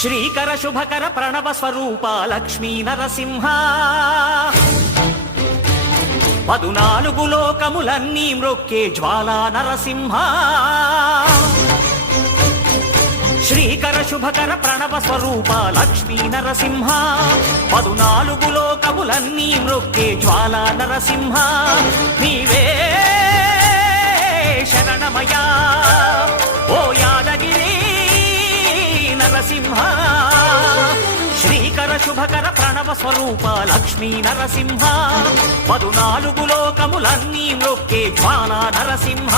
శ్రీకర శుభకర ప్రణవ స్వరూప లక్ష్మీ నరసింహ 14 లోకములన్నీ మ్రొక్కే జ్వాలా నరసింహ శ్రీకర శుభకర ప్రణవ స్వరూప లక్ష్మీ నరసింహ 14 లోకములన్నీ మ్రొక్కే జ్వాలా నరసింహ నీవే శరణమయా ఓ యాదగిరి నరసింహ శ్రీకర శుభకర ప్రణవ స్వరూప లక్ష్మీ నరసింహ 14 లోకములన్నీ మ్రొక్కే జ్వాలా నరసింహ